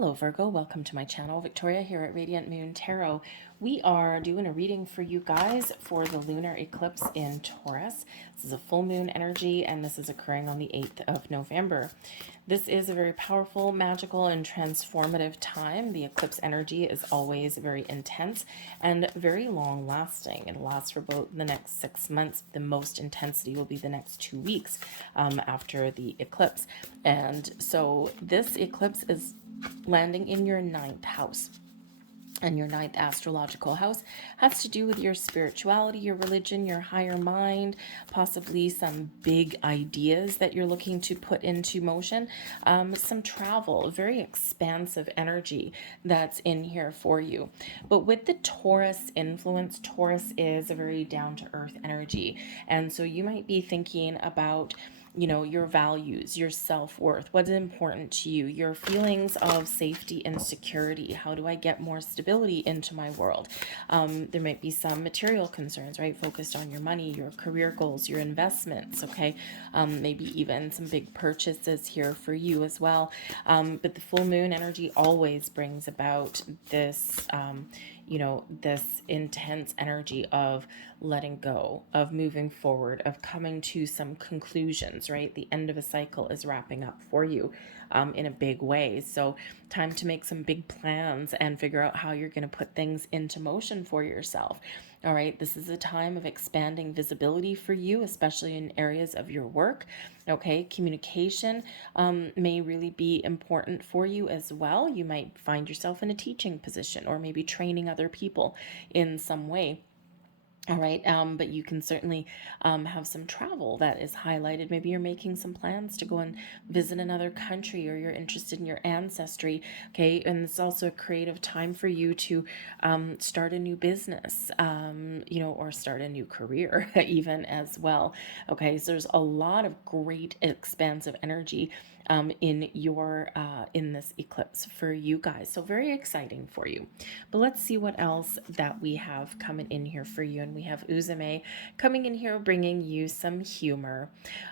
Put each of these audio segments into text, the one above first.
Hello Virgo, welcome to my channel. Victoria here at Radiant Moon Tarot. We are doing a reading for you guys for the lunar eclipse in Taurus. This is a full moon energy and this is occurring on the 8th of November. This is a very powerful, magical, and transformative time. The eclipse energy is always very intense and very long lasting. It lasts for about the next 6 months. The most intensity will be the next 2 weeks after the eclipse. And so this eclipse is landing in your ninth house. And your ninth astrological house has to do with your spirituality, your religion, your higher mind, possibly some big ideas that you're looking to put into motion, some travel, very expansive energy that's in here for you. But with the Taurus influence, Taurus is a very down-to-earth energy. And so you might be thinking about your values, your self-worth, what's important to you, your feelings of safety and security. How do I get more stability into my world? There might be some material concerns, right? Focused on your money, your career goals, your investments, okay? Maybe even some big purchases here for you as well. But the full moon energy always brings about this, this intense energy of letting go, of moving forward, of coming to some conclusions, right? The end of a cycle is wrapping up for you in a big way. So time to make some big plans and figure out how you're going to put things into motion for yourself. All right, this is a time of expanding visibility for you, especially in areas of your work. Okay, communication may really be important for you as well. You might find yourself in a teaching position or maybe training other people in some way. All right, but you can certainly have some travel that is highlighted. Maybe you're making some plans to go and visit another country, or you're interested in your ancestry, okay? And it's also a creative time for you to start a new business, or start a new career even as well, okay? So there's a lot of great expansive energy in this eclipse for you guys. So very exciting for you. But let's see what else that we have coming in here for you. And we have Uzume coming in here bringing you some humor.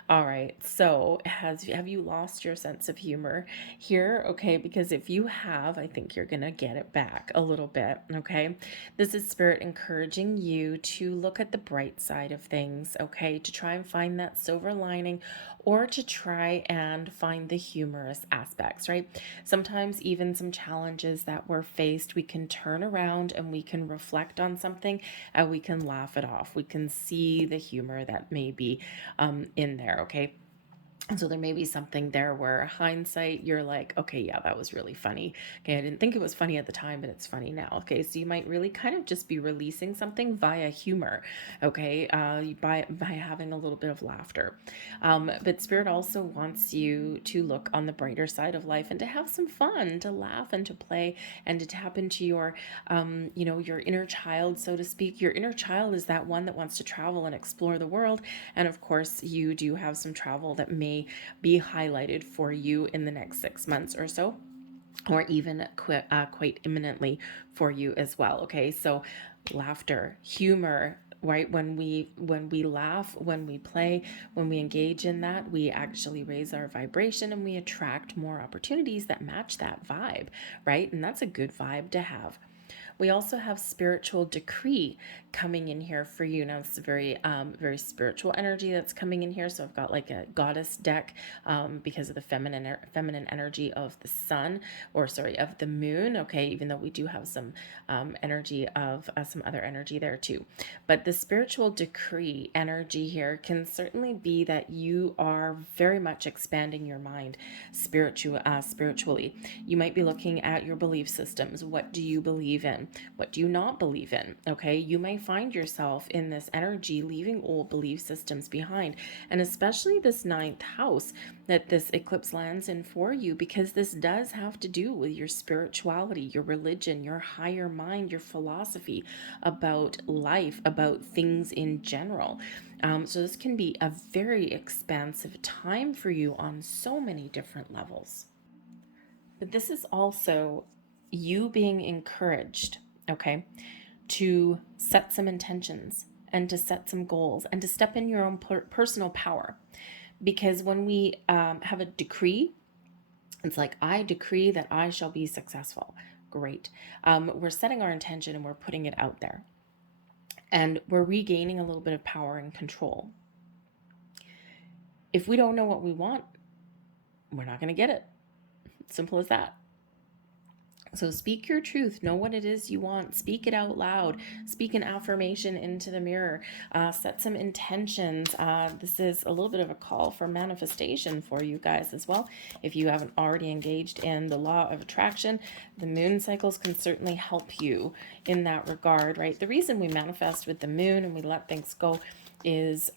All right, so have you lost your sense of humor here? Okay, because if you have, I think you're gonna get it back a little bit. Okay, this is Spirit encouraging you to look at the bright side of things, okay, to try and find that silver lining, or to try and find the humorous aspects, right? Sometimes even some challenges that we're faced, we can turn around and we can reflect on something and we can laugh it off. We can see the humor that may be in there, okay? And so there may be something there where hindsight, you're like, okay, yeah, that was really funny. Okay, I didn't think it was funny at the time, but it's funny now. Okay, so you might really kind of just be releasing something via humor, okay, by having a little bit of laughter. But Spirit also wants you to look on the brighter side of life and to have some fun, to laugh and to play and to tap into your, your inner child, so to speak. Your inner child is that one that wants to travel and explore the world. And of course, you do have some travel that may be highlighted for you in the next 6 months or so, or even quite imminently for you as well. Okay, so laughter, humor, right? When we laugh, when we play, when we engage in that, we actually raise our vibration and we attract more opportunities that match that vibe, right? And that's a good vibe to have. We also have spiritual decree coming in here for you. Now, it's a very spiritual energy that's coming in here. So I've got like a goddess deck because of the feminine energy of the sun, or sorry, of the moon. Okay, even though we do have some energy of some other energy there too. But the spiritual decree energy here can certainly be that you are very much expanding your mind spiritually. You might be looking at your belief systems. What do you believe in? What do you not believe in? Okay, you may find yourself in this energy leaving old belief systems behind, and especially this ninth house that this eclipse lands in for you, because this does have to do with your spirituality, your religion, your higher mind, your philosophy about life, about things in general. So this can be a very expansive time for you on so many different levels. But this is also you being encouraged, okay, to set some intentions and to set some goals and to step in your own personal power. Because when we have a decree, It's like, I decree that I shall be successful. Great. We're setting our intention and we're putting it out there. And we're regaining a little bit of power and control. If we don't know what we want, we're not going to get it. Simple as that. So speak your truth. Know what it is you want. Speak it out loud. Speak an affirmation into the mirror. Set some intentions. This is a little bit of a call for manifestation for you guys as well. If you haven't already engaged in the law of attraction, the moon cycles can certainly help you in that regard, right? The reason we manifest with the moon and we let things go is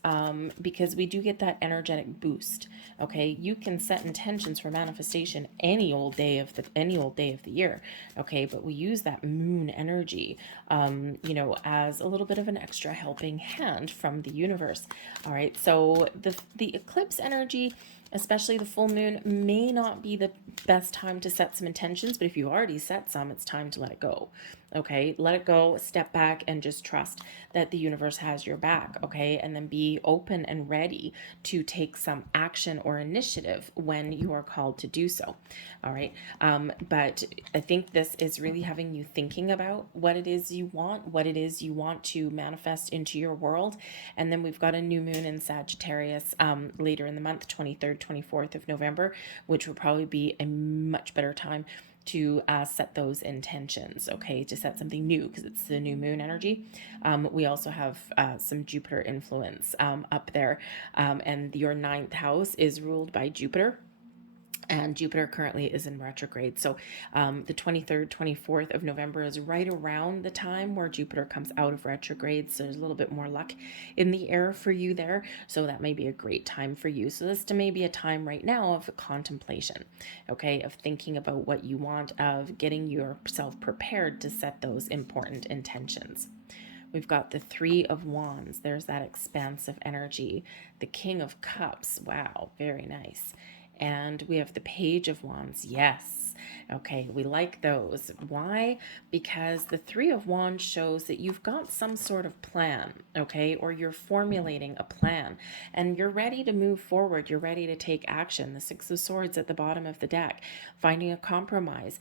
because we do get that energetic boost. Okay, you can set intentions for manifestation any old day of the year. Okay, but we use that moon energy, as a little bit of an extra helping hand from the universe. All right, so the eclipse energy, especially the full moon, may not be the best time to set some intentions, but if you already set some, it's time to let it go. Okay, let it go, step back, and just trust that the universe has your back. Okay, and then be open and ready to take some action or initiative when you are called to do so. All right, but I think this is really having you thinking about what it is you want, to manifest into your world. And then we've got a new moon in Sagittarius later in the month, 23rd, 24th of November, which will probably be a much better time to set those intentions, okay, to set something new because it's the new moon energy. We also have some Jupiter influence up there, and your ninth house is ruled by Jupiter. And Jupiter currently is in retrograde. So the 23rd, 24th of November is right around the time where Jupiter comes out of retrograde. So there's a little bit more luck in the air for you there. So that may be a great time for you. So this may be a time right now of contemplation, okay, of thinking about what you want, of getting yourself prepared to set those important intentions. We've got the Three of Wands. There's that expansive energy. The King of Cups. Wow, very nice. And we have the Page of Wands. Yes. Okay, we like those. Why? Because the Three of Wands shows that you've got some sort of plan, okay, or you're formulating a plan and you're ready to move forward. You're ready to take action. The Six of Swords at the bottom of the deck, finding a compromise,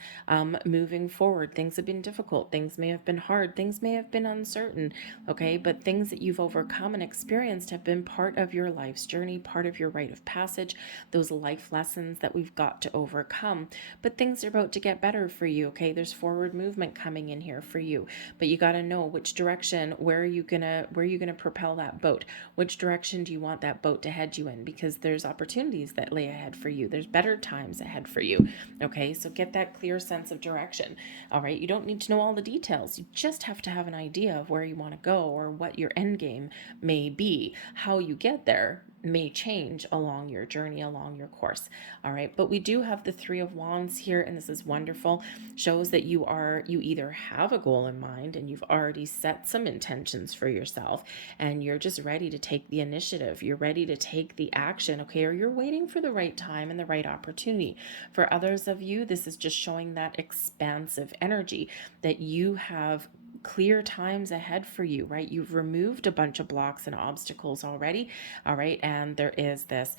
moving forward. Things have been difficult. Things may have been hard. Things may have been uncertain, okay, but things that you've overcome and experienced have been part of your life's journey, part of your rite of passage, those life lessons that we've got to overcome. But things are about to get better for you, okay? There's forward movement coming in here for you, but you got to know which direction, where are you gonna propel that boat? Which direction do you want that boat to head you in? Because there's opportunities that lay ahead for you. There's better times ahead for you, okay? So get that clear sense of direction. All right, you don't need to know all the details. You just have to have an idea of where you want to go or what your end game may be. How you get there may change along your journey, along your course. All right, but we do have the Three of Wands here, and this is wonderful. Shows that you either have a goal in mind and you've already set some intentions for yourself and you're just ready to take the initiative. You're ready to take the action, okay? Or you're waiting for the right time and the right opportunity. For others of you, this is just showing that expansive energy that you have clear times ahead for you, right? You've removed a bunch of blocks and obstacles already, all right? And there is this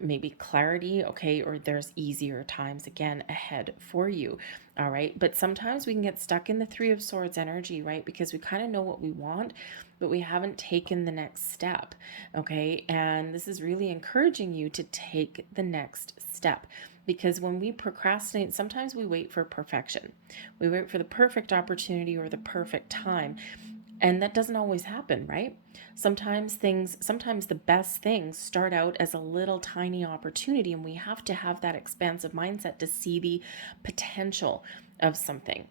maybe clarity, okay, or there's easier times again ahead for you, all right? But sometimes we can get stuck in the Three of Swords energy, right? Because we kind of know what we want, but we haven't taken the next step, okay? And this is really encouraging you to take the next step. Because when we procrastinate, sometimes we wait for perfection. We wait for the perfect opportunity or the perfect time. And that doesn't always happen, right? Sometimes the best things start out as a little tiny opportunity, and we have to have that expansive mindset to see the potential of something.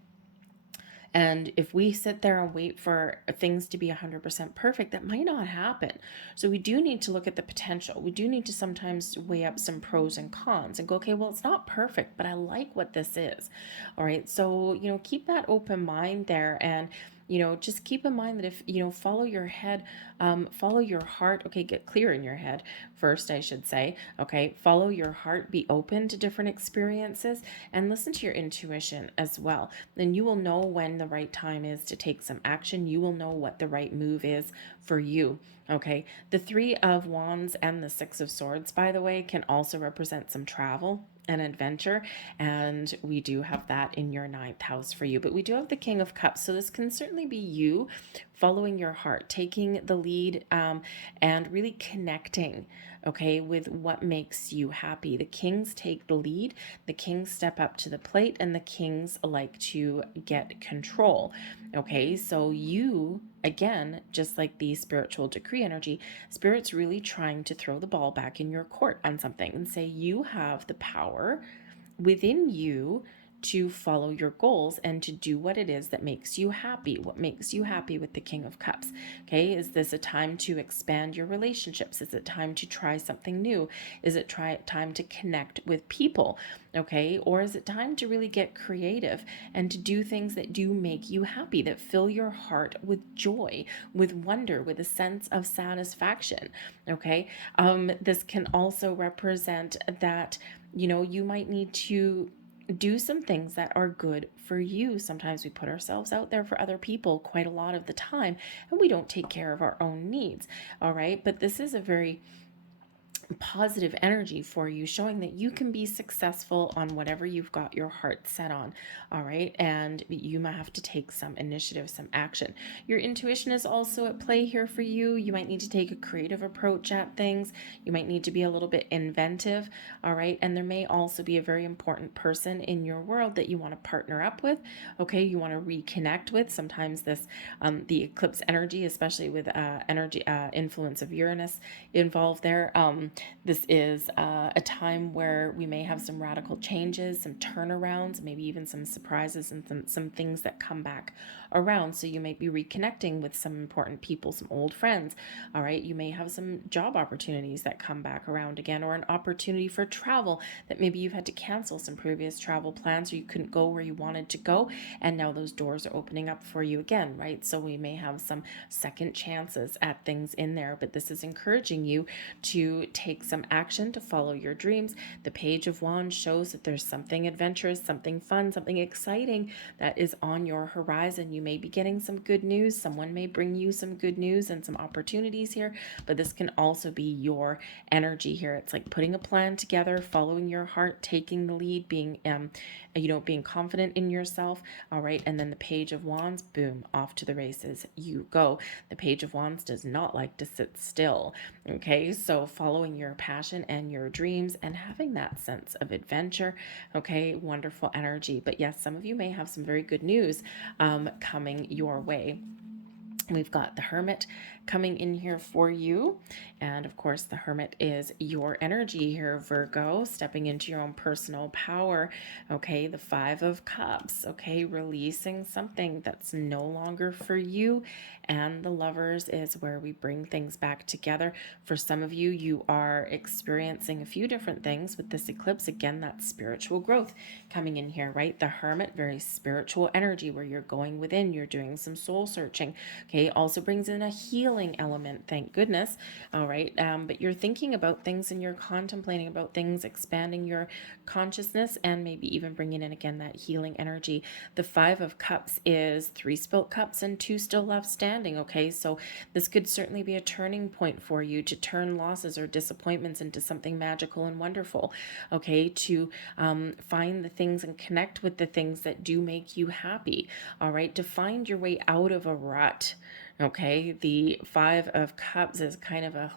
And if we sit there and wait for things to be 100% perfect, that might not happen. So we do need to look at the potential. We do need to sometimes weigh up some pros and cons and go, okay, well, it's not perfect, but I like what this is. All right. So, keep that open mind there, and just keep in mind that if, follow your head, follow your heart. Okay, get clear in your head first, I should say. Okay, follow your heart, be open to different experiences, and listen to your intuition as well. Then you will know when the right time is to take some action. You will know what the right move is for you. Okay, the Three of Wands and the Six of Swords, by the way, can also represent some travel and adventure, and we do have that in your ninth house for you. But we do have the King of Cups, so this can certainly be you following your heart, taking the lead, and really connecting, okay, with what makes you happy. The kings take the lead, the kings step up to the plate, and the kings like to get control. Okay, so you, again, just like the spiritual decree energy, Spirit's really trying to throw the ball back in your court on something and say you have the power within you to follow your goals and to do what it is that makes you happy. What makes you happy with the King of Cups? Okay, is this a time to expand your relationships? Is it time to try something new? Is it time to connect with people? Okay, or is it time to really get creative and to do things that do make you happy, that fill your heart with joy, with wonder, with a sense of satisfaction? Okay, this can also represent that, you know, you might need to do some things that are good for you. Sometimes we put ourselves out there for other people quite a lot of the time, and we don't take care of our own needs. All right, but this is a very positive energy for you, showing that you can be successful on whatever you've got your heart set on. All right, and you might have to take some initiative, some action. Your intuition is also at play here for you. You might need to take a creative approach at things. You might need to be a little bit inventive. All right, and there may also be a very important person in your world that you want to partner up with. Okay, you want to reconnect with. Sometimes this the eclipse energy, especially with energy influence of Uranus involved there, this is a time where we may have some radical changes, some turnarounds, maybe even some surprises and some things that come back around. So you may be reconnecting with some important people, some old friends. All right, you may have some job opportunities that come back around again, or an opportunity for travel that maybe you've had to cancel some previous travel plans, or you couldn't go where you wanted to go, and now those doors are opening up for you again, right? So we may have some second chances at things in there, but this is encouraging you to take some action, to follow your dreams. The Page of Wands shows that there's something adventurous, something fun, something exciting that is on your horizon. You may be getting some good news. Someone may bring you some good news and some opportunities here, but this can also be your energy here. It's like putting a plan together, following your heart, taking the lead, being being confident in yourself. All right, and then the Page of Wands, boom, off to the races you go. The Page of Wands does not like to sit still. Okay, so following your passion and your dreams and having that sense of adventure. Okay, wonderful energy. But yes, some of you may have some very good news coming your way. We've got the Hermit coming in here for you. And of course, the Hermit is your energy here, Virgo, stepping into your own personal power. Okay, the Five of Cups. Okay, releasing something that's no longer for you. And the Lovers is where we bring things back together. For some of you, you are experiencing a few different things with this eclipse. Again, that spiritual growth coming in here, right? The Hermit, very spiritual energy where you're going within, you're doing some soul searching. Okay, also brings in a healing element, thank goodness. All right, but you're thinking about things and you're contemplating about things, expanding your consciousness, and maybe even bringing in again that healing energy. The Five of Cups is 3 spilt cups and 2 still left standing. Okay, so this could certainly be a turning point for you to turn losses or disappointments into something magical and wonderful. Okay, to find the things and connect with the things that do make you happy. All right, to find your way out of a rut. Okay, the Five of Cups is kind of a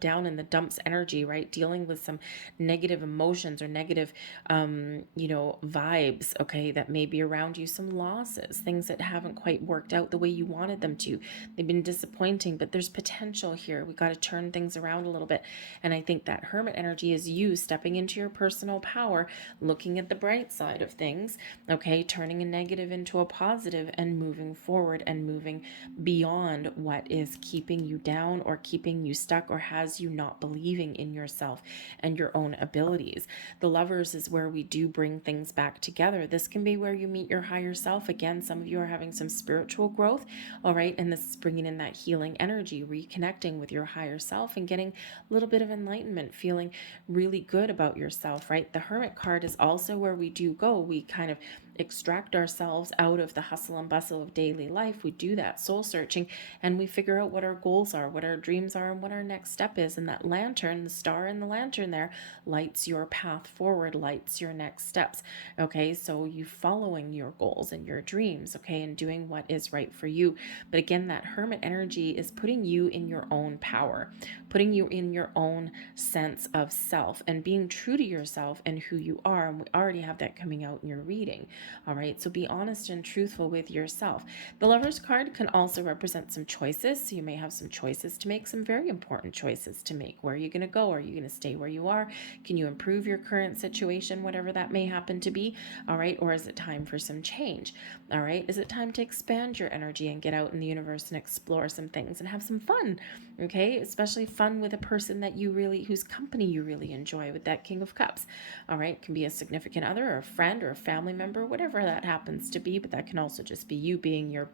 down in the dumps energy, right? Dealing with some negative emotions or negative, vibes, okay, that may be around you, some losses, things that haven't quite worked out the way you wanted them to. They've been disappointing, but there's potential here. We got to turn things around a little bit. And I think that Hermit energy is you stepping into your personal power, looking at the bright side of things, okay, turning a negative into a positive and moving forward and moving beyond what is keeping you down or keeping you stuck or has you not believing in yourself and your own abilities. The Lovers is where we do bring things back together. This can be where you meet your higher self. Again, some of you are having some spiritual growth, all right, and this is bringing in that healing energy, reconnecting with your higher self and getting a little bit of enlightenment, feeling really good about yourself, right? The Hermit card is also where we do go. We kind of extract ourselves out of the hustle and bustle of daily life. We do that soul searching and we figure out what our goals are, what our dreams are, and what our next step is. And that lantern, the star in the lantern there, lights your path forward, lights your next steps. Okay, so you following your goals and your dreams, okay, and doing what is right for you. But again, that hermit energy is putting you in your own power, putting you in your own sense of self and being true to yourself and who you are. And we already have that coming out in your reading. All right, so be honest and truthful with yourself. The Lover's card can also represent some choices. So you may have some choices to make, some very important choices to make. Where are you going to go? Are you going to stay where you are? Can you improve your current situation, whatever that may happen to be? All right, or is it time for some change? All right, is it time to expand your energy and get out in the universe and explore some things and have some fun? Okay, especially fun with a person that you really, whose company you really enjoy, with that King of Cups. All right, it can be a significant other or a friend or a family member, whatever that happens to be, but that can also just be you being your,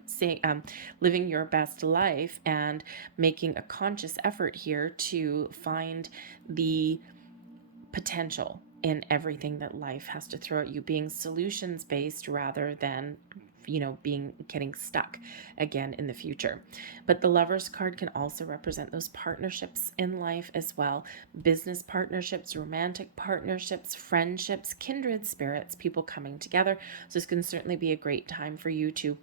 living your best life and making a conscious effort here to find the potential in everything that life has to throw at you, being solutions based rather than getting stuck again in the future. But the Lover's card can also represent those partnerships in life as well. Business partnerships, romantic partnerships, friendships, kindred spirits, people coming together. So this can certainly be a great time for you to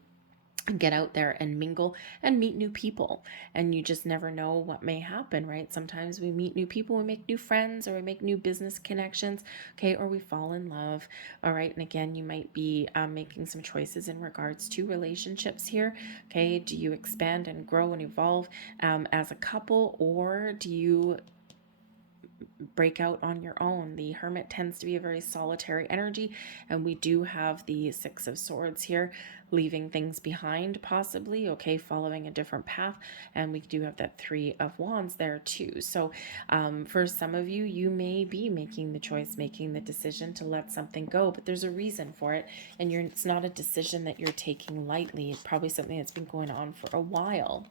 get out there and mingle and meet new people. And you just never know what may happen, right? Sometimes we meet new people, we make new friends, or we make new business connections, okay, or we fall in love. All right, and again, you might be making some choices in regards to relationships here. Okay, do you expand and grow and evolve as a couple, or do you break out on your own? The Hermit tends to be a very solitary energy, and we do have the Six of Swords here, leaving things behind possibly, okay, following a different path, and we do have that Three of Wands there too. So for some of you, you may be making the choice, making the decision to let something go, but there's a reason for it, and it's not a decision that you're taking lightly. It's probably something that's been going on for a while,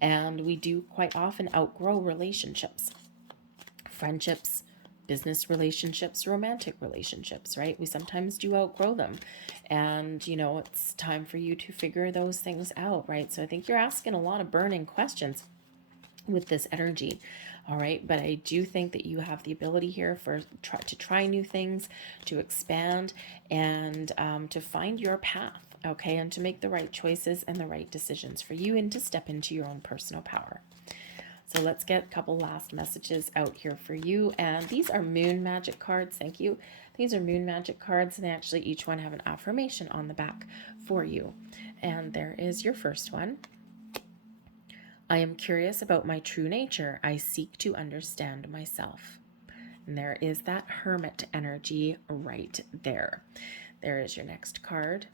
and we do quite often outgrow relationships, friendships, business relationships, romantic relationships, right? We sometimes do outgrow them. And, it's time for you to figure those things out, right? So I think you're asking a lot of burning questions with this energy. All right, but I do think that you have the ability here to try new things, to expand, and to find your path, okay, and to make the right choices and the right decisions for you, and to step into your own personal power. So let's get a couple last messages out here for you. And these are Moon Magic cards. Thank you. These are Moon Magic cards, and they actually each one have an affirmation on the back for you. And there is your first one. I am curious about my true nature. I seek to understand myself. And there is that Hermit energy right there. There is your next card.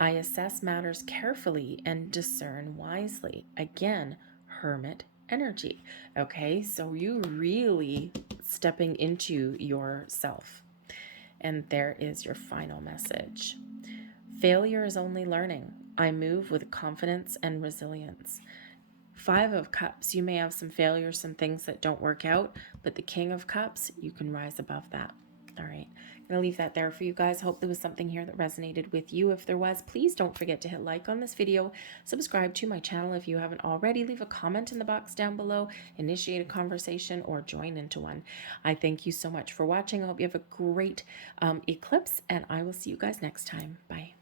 I assess matters carefully and discern wisely. Again, Hermit energy. Okay, so you really stepping into yourself. And there is your final message. Failure is only learning. I move with confidence and resilience. Five of Cups, you may have some failures, some things that don't work out, but the King of Cups, you can rise above that. All right, I'm going to leave that there for you guys. Hope there was something here that resonated with you. If there was, please don't forget to hit like on this video, subscribe to my channel if you haven't already, leave a comment in the box down below, initiate a conversation, or join into one. I thank you so much for watching. I hope you have a great eclipse, and I will see you guys next time. Bye.